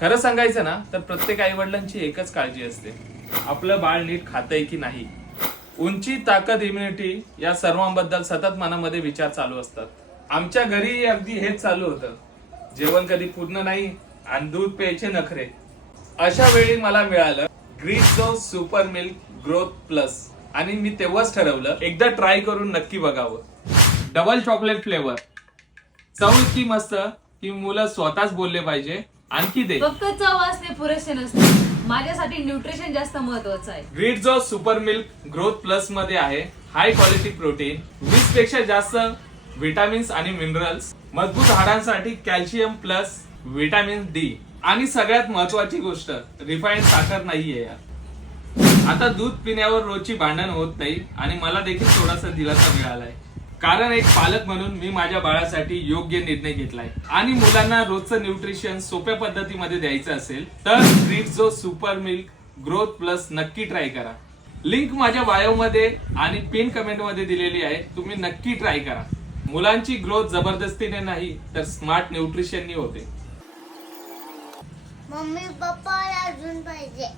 खरं सांगायचं ना तर प्रत्येक आई वडिलांची एकच काळजी असते, आपलं बाळ नीट खातंय की नाही. उंची, ताकद, इम्युनिटी या सर्वांबद्दल सतत मनामध्ये विचार चालू असतात. आमच्या घरी अगदी हेच चालू होतं. जेवण कधी पूर्ण नाही आणि दूध प्यायचे नखरे. अशा वेळी मला मिळालं ग्रीझो सुपर मिल्क ग्रोथ प्लस आणि मी तेव्हाच ठरवलं एकदा ट्राय करून नक्की बघावं. डबल चॉकलेट फ्लेवर, चव इतकी मस्त की मुलं स्वतःच बोलले पाहिजे आणखी दे. फक्त चव असणे पुरेसे नसते, माझ्यासाठी न्यूट्रिशन जास्त महत्वाचं आहे. ग्रीझो सुपर मिल्क ग्रोथ प्लस मध्ये आहे हाय क्वालिटी प्रोटीन, 20 पेक्षा जास्त विटामिन्स आणि मिनरल्स, मजबूत हाडांसाठी कॅल्शियम प्लस विटामिन डी आणि सगळ्यात महत्वाची गोष्ट रिफाईंड साखर नाहीये यात. आता दूध पिण्यावर रोजची भांडण होत नाही आणि मला देखील थोडासा दिलासा मिळालाय, कारण एक पालक म्हणून मी माझ्या बाळासाठी योग्य निर्णय घेतलाय. आणि मुलांना रोजचं न्यूट्रिशन सोप्या पद्धतीमध्ये द्यायचं असेल तर ग्रीझो सुपर मिल्क ग्रोथ प्लस नक्की ट्राय करा. लिंक माझ्या बायो मध्ये आणि पिन कमेंट मध्ये दिलेली आहे, तुम्ही नक्की ट्राय करा. मुलांची ग्रोथ जबरदस्तीने नाही तर स्मार्ट न्यूट्रिशननी होते. मम्मी पप्पा अजून पाहिजे.